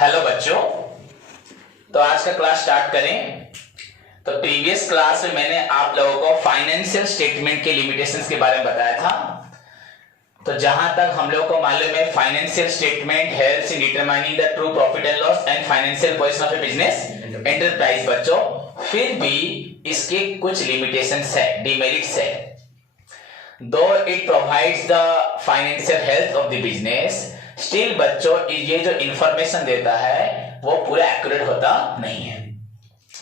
Hello बच्चों, तो आज का क्लास स्टार्ट करें। तो प्रीवियस क्लास में मैंने आप लोगों को फाइनेंशियल स्टेटमेंट के लिमिटेशंस के बारे में बताया था। तो जहां तक हम लोगों को मालूम है, financial statement helps in determining the true profit and loss and financial position of A business enterprise. बच्चों, फिर भी इसके कुछ लिमिटेशंस है, डिमेरिट्स है। दो it provides the financial health of the business, still बच्चों ये जो इंफॉर्मेशन देता है वो पूरा एक्यूरेट होता नहीं है।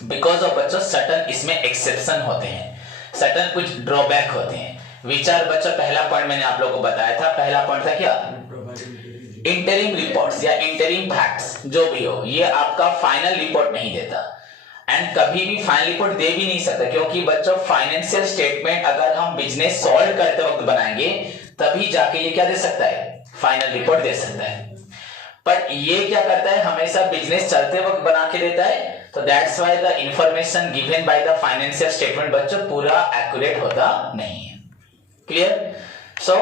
बिकॉज ऑफ बच्चों सर्टन इसमें एक्सेप्शन होते हैं, सर्टन कुछ ड्रॉबैक होते हैं। विचार बच्चों, पहला पॉइंट मैंने आप लोगों को बताया था। पहला पॉइंट था क्या? इंटरिम रिपोर्ट्स या इंटरिम फैक्ट्स जो भी हो, ये आपका फाइनल रिपोर्ट नहीं देता एंड कभी भी फाइनल रिपोर्ट दे भी नहीं सकता, क्योंकि बच्चों फाइनेंशियल स्टेटमेंट अगर हम बिजनेस सॉल्व करते वक्त बनाएंगे तभी जाके ये क्या दे सकता है? फाइनल रिपोर्ट दे सकता है। बट ये क्या करता है, हमेशा बिजनेस चलते वक्त बना के देता है। तो that's why the information given by the financial statement बच्चों पूरा एक्यूरेट होता नहीं है। क्लियर? सो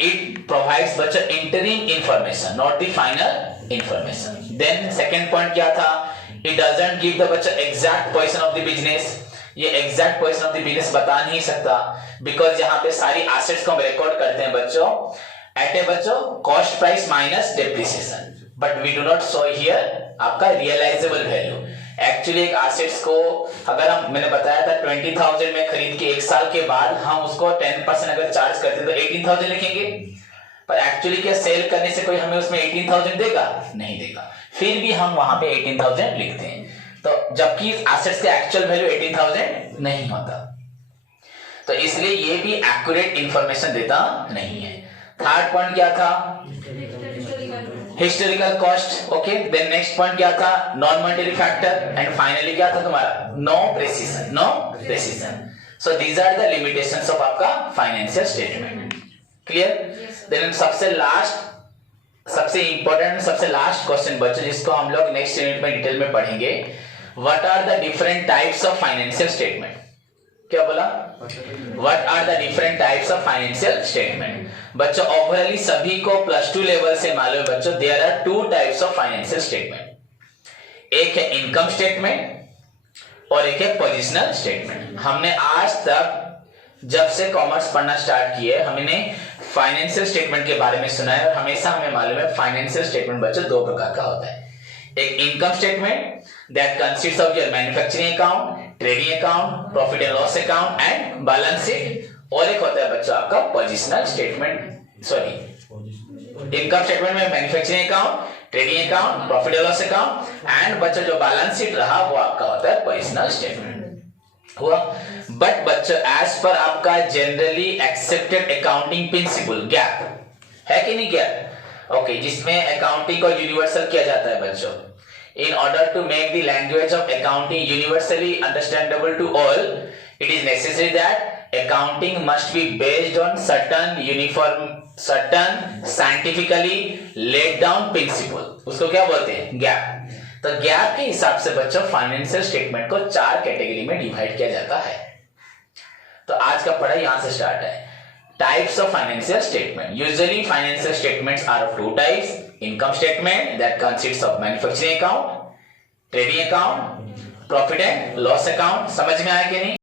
इट प्रोवाइड्स बच्चों interim information, not the final information. Then second point क्या था? इट डजंट गिव द बच्चों exact position of the business. ये exact position of the business बता नहीं सकता, बिकॉज यहाँ पे सारी एसेट्स को हम रिकॉर्ड करते हैं बच्चों एट ए बच्चों cost price minus depreciation, but we do not show here आपका रियलाइजेबल वैल्यू। एक्चुअली एक एसेट्स को अगर मैंने बताया था 20,000 में खरीद के 1 साल के बाद हम उसको 10% अगर चार्ज करते हैं तो 18,000 लिखेंगे, पर एक्चुअली क्या सेल करने से कोई हमें उसमें 18,000 देगा? नहीं देगा, फिर भी हम वहां पे 18,000 लिखते हैं। तो जबकि एसेट्स का एक्चुअल वैल्यू 18,000 नहीं होता, तो इसलिए ये भी एक्यूरेट इंफॉर्मेशन देता नहीं है। थर्ड पॉइंट क्या था? Historical cost. Okay, then next point क्या था? Non monetary factor, and finally क्या था तुम्हारा? No precision, no precision. So these are the limitations of आपका फाइनेंशियल स्टेटमेंट। क्लियर? देन सबसे इंपॉर्टेंट सबसे लास्ट क्वेश्चन बच्चों, जिसको हम लोग नेक्स्ट यूनिट में डिटेल में पढ़ेंगे। What are the different types of financial statement? क्या बोला? What are the different types of financial statement? बच्चों ओवरऑली सभी को +2 लेवल से मालूम है बच्चों, there are 2 types of financial statement. एक है इनकम स्टेटमेंट और एक है पोजिशनल स्टेटमेंट। हमने आज तक जब से कॉमर्स पढ़ना स्टार्ट किए हमने फाइनेंशियल स्टेटमेंट के बारे में सुना है, और हमेशा हमें मालूम है फाइनेंशियल स्टेटमेंट बच्चों 2 प्रकार का होता है। एक income statement that consists of your manufacturing account, trading account, profit and loss account and balance sheet. और एक होता है बच्चों आपका positional statement, sorry income statement में manufacturing account, trading account, profit and loss account and बच्चों जो balance sheet रहा वो आपका होता है पोजिशनल स्टेटमेंट हुआ। बट बच्चों एज पर आपका generally accepted accounting principle gap है कि नहीं गैप? ओके, जिसमें अकाउंटिंग को यूनिवर्सल किया जाता है बच्चों। In order to make the language of accounting universally understandable to all, it is necessary that accounting must be based on certain scientifically laid down principle. उसको क्या बोलते हैं? गैप। तो गैप के हिसाब से बच्चों फाइनेंशियल स्टेटमेंट को 4 कैटेगरी में डिवाइड किया जाता है। तो आज का पढ़ाई यहां से स्टार्ट है। Types of financial statement. Usually financial statements are of 2 types. Income statement that consists of manufacturing account, trading account, profit and loss account. समझ में आया कि नहीं?